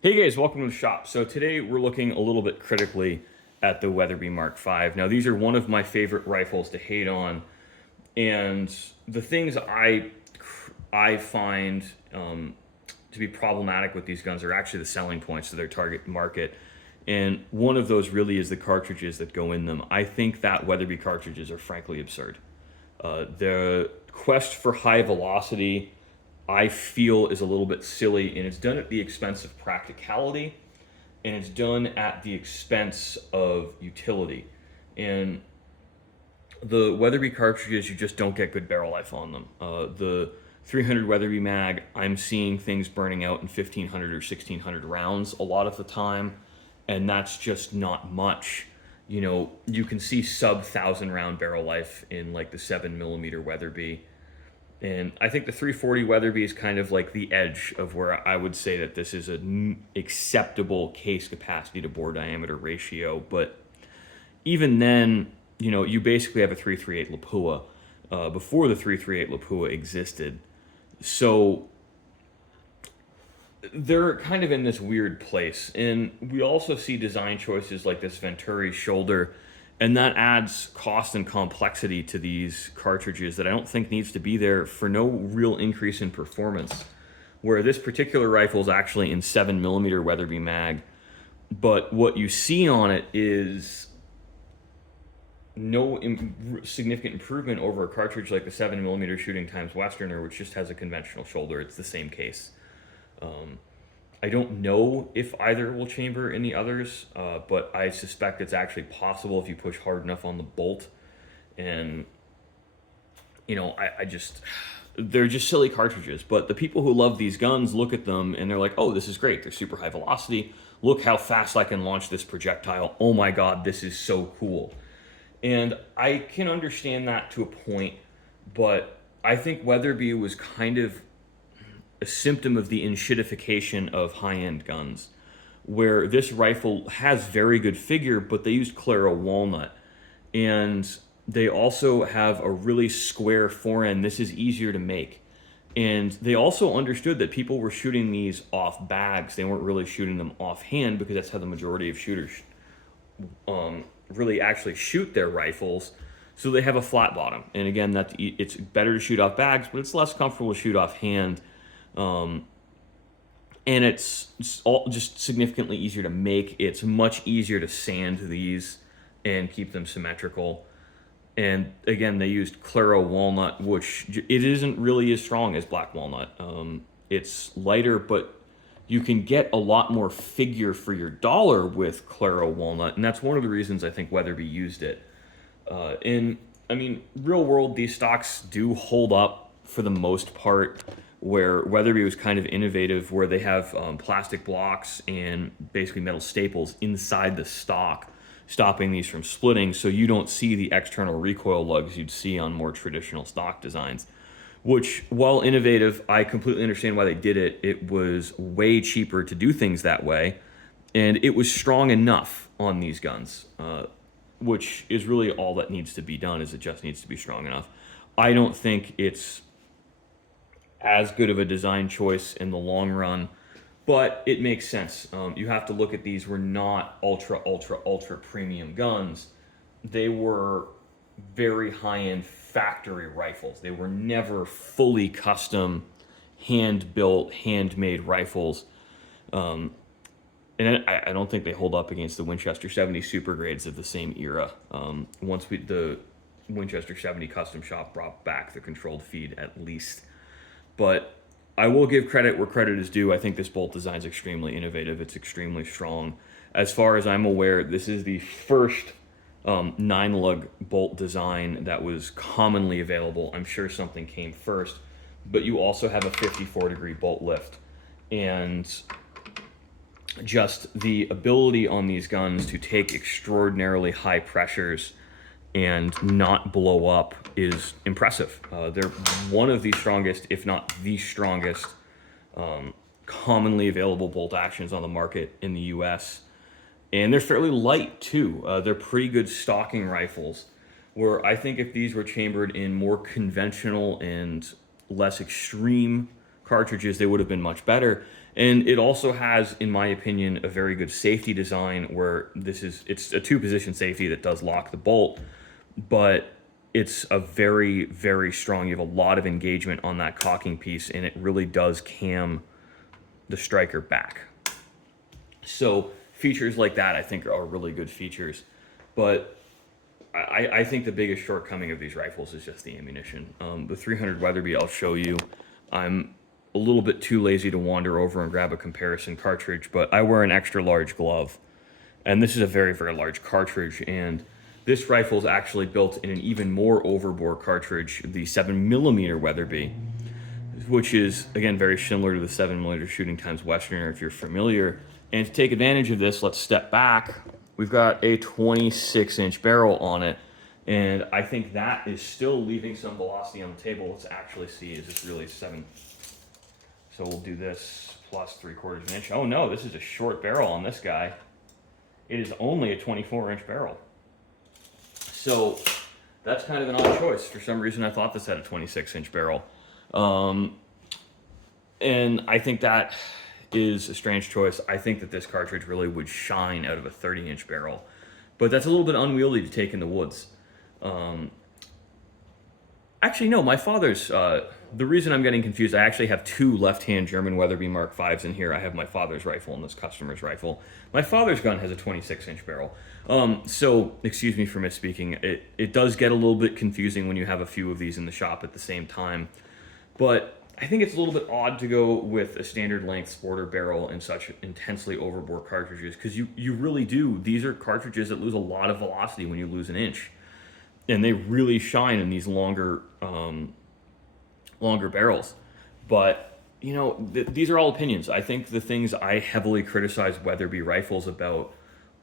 Hey guys, welcome to the shop. So today we're looking a little bit critically at the Weatherby Mark V. Now these are one of my favorite rifles to hate on, and the things I find to be problematic with these guns are actually the selling points to their target market. And one of those really is the cartridges that go in them. I think that Weatherby cartridges are frankly absurd. The quest for high velocity, I feel, is a little bit silly, and it's done at the expense of practicality, and it's done at the expense of utility. And the Weatherby cartridges, you just don't get good barrel life on them. The 300 Weatherby mag, I'm seeing things burning out in 1500 or 1600 rounds a lot of the time, and that's just not much. You know, you can see sub 1,000 round barrel life in like the 7 millimeter Weatherby. And I think the 340 Weatherby is kind of like the edge of where I would say that this is an acceptable case capacity to bore diameter ratio. But even then, you know, you basically have a 338 Lapua before the 338 Lapua existed. So they're kind of in this weird place. And we also see design choices like this Venturi shoulder, and that adds cost and complexity to these cartridges that I don't think needs to be there for no real increase in performance. Where this particular rifle is actually in 7 millimeter Weatherby mag, but what you see on it is no significant improvement over a cartridge like the 7 millimeter Shooting Times Westerner, which just has a conventional shoulder. It's the same case. I don't know if either will chamber in the others, but I suspect it's actually possible if you push hard enough on the bolt. And, you know, I just, they're just silly cartridges. But the people who love these guns look at them and they're like, oh, this is great. They're super high velocity. Look how fast I can launch this projectile. Oh my God, this is so cool. And I can understand that to a point, but I think Weatherby was kind of a symptom of the enshittification of high-end guns, where this rifle has very good figure, but they used Claro walnut, and they also have a really square forend. This is easier to make, and they also understood that people were shooting these off bags. They weren't really shooting them offhand because that's how the majority of shooters really actually shoot their rifles. So they have a flat bottom, and again, it's better to shoot off bags, but it's less comfortable to shoot off hand. And it's all just significantly easier to make. It's much easier to sand these and keep them symmetrical. And again, they used Claro walnut, which it isn't really as strong as black walnut. It's lighter, but you can get a lot more figure for your dollar with Claro walnut, and that's one of the reasons I think Weatherby used it. In I mean, real world, these stocks do hold up for the most part. Where Weatherby was kind of innovative, where they have plastic blocks and basically metal staples inside the stock, stopping these from splitting, so you don't see the external recoil lugs you'd see on more traditional stock designs. Which, while innovative, I completely understand why they did it. It was way cheaper to do things that way, and it was strong enough on these guns, which is really all that needs to be done. Is it just needs to be strong enough? I don't think it's as good of a design choice in the long run, but it makes sense. You have to look at these were not ultra premium guns. They were very high end factory rifles. They were never fully custom, hand built, handmade rifles. And I don't think they hold up against the Winchester 70 super grades of the same era. The Winchester 70 custom shop brought back the controlled feed at least. But I will give credit where credit is due. I think this bolt design is extremely innovative. It's extremely strong. As far as I'm aware, this is the first 9-lug bolt design that was commonly available. I'm sure something came first, but you also have a 54-degree bolt lift. And just the ability on these guns to take extraordinarily high pressures and not blow up is impressive. They're one of the strongest, if not the strongest, commonly available bolt actions on the market in the US. And they're fairly light too. They're pretty good stalking rifles, where I think if these were chambered in more conventional and less extreme cartridges, they would have been much better. And it also has, in my opinion, a very good safety design where it's a 2-position safety that does lock the bolt, but it's a very, very strong. You have a lot of engagement on that cocking piece, and it really does cam the striker back. So features like that, I think, are really good features. But I think the biggest shortcoming of these rifles is just the ammunition. The 300 Weatherby I'll show you. I'm a little bit too lazy to wander over and grab a comparison cartridge, but I wear an extra large glove. And this is a very, very large cartridge. And this rifle is actually built in an even more overbore cartridge, the 7mm Weatherby, which is, again, very similar to the 7mm Shooting Times Westerner, if you're familiar. And to take advantage of this, let's step back. We've got a 26-inch barrel on it, and I think that is still leaving some velocity on the table. Let's actually see, is this really 7? So we'll do this plus 3/4 inch. Oh no, this is a short barrel on this guy. It is only a 24-inch barrel. So that's kind of an odd choice. For some reason, I thought this had a 26-inch barrel. And I think that is a strange choice. I think that this cartridge really would shine out of a 30-inch barrel, but that's a little bit unwieldy to take in the woods. Actually, no, my father's, the reason I'm getting confused, I actually have 2 left-hand German Weatherby Mark 5s in here. I have my father's rifle and this customer's rifle. My father's gun has a 26-inch barrel. So, excuse me for misspeaking. It does get a little bit confusing when you have a few of these in the shop at the same time, but I think it's a little bit odd to go with a standard length sporter barrel in such intensely overbore cartridges, because you really do. These are cartridges that lose a lot of velocity when you lose an inch, and they really shine in these longer barrels. But you know, these are all opinions. I think the things I heavily criticize Weatherby rifles about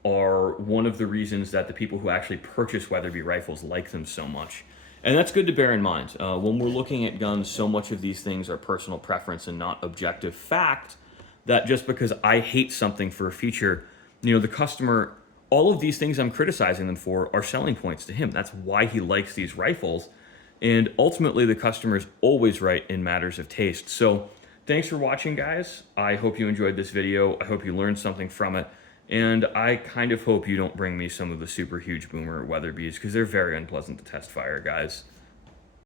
are one of the reasons that the people who actually purchase Weatherby rifles like them so much. And that's good to bear in mind. When we're looking at guns, so much of these things are personal preference and not objective fact, that just because I hate something for a feature, you know, the customer, all of these things I'm criticizing them for are selling points to him. That's why he likes these rifles. And ultimately, the customer is always right in matters of taste. So thanks for watching, guys. I hope you enjoyed this video. I hope you learned something from it. And I kind of hope you don't bring me some of the super huge boomer Weatherbys, because they're very unpleasant to test fire, guys.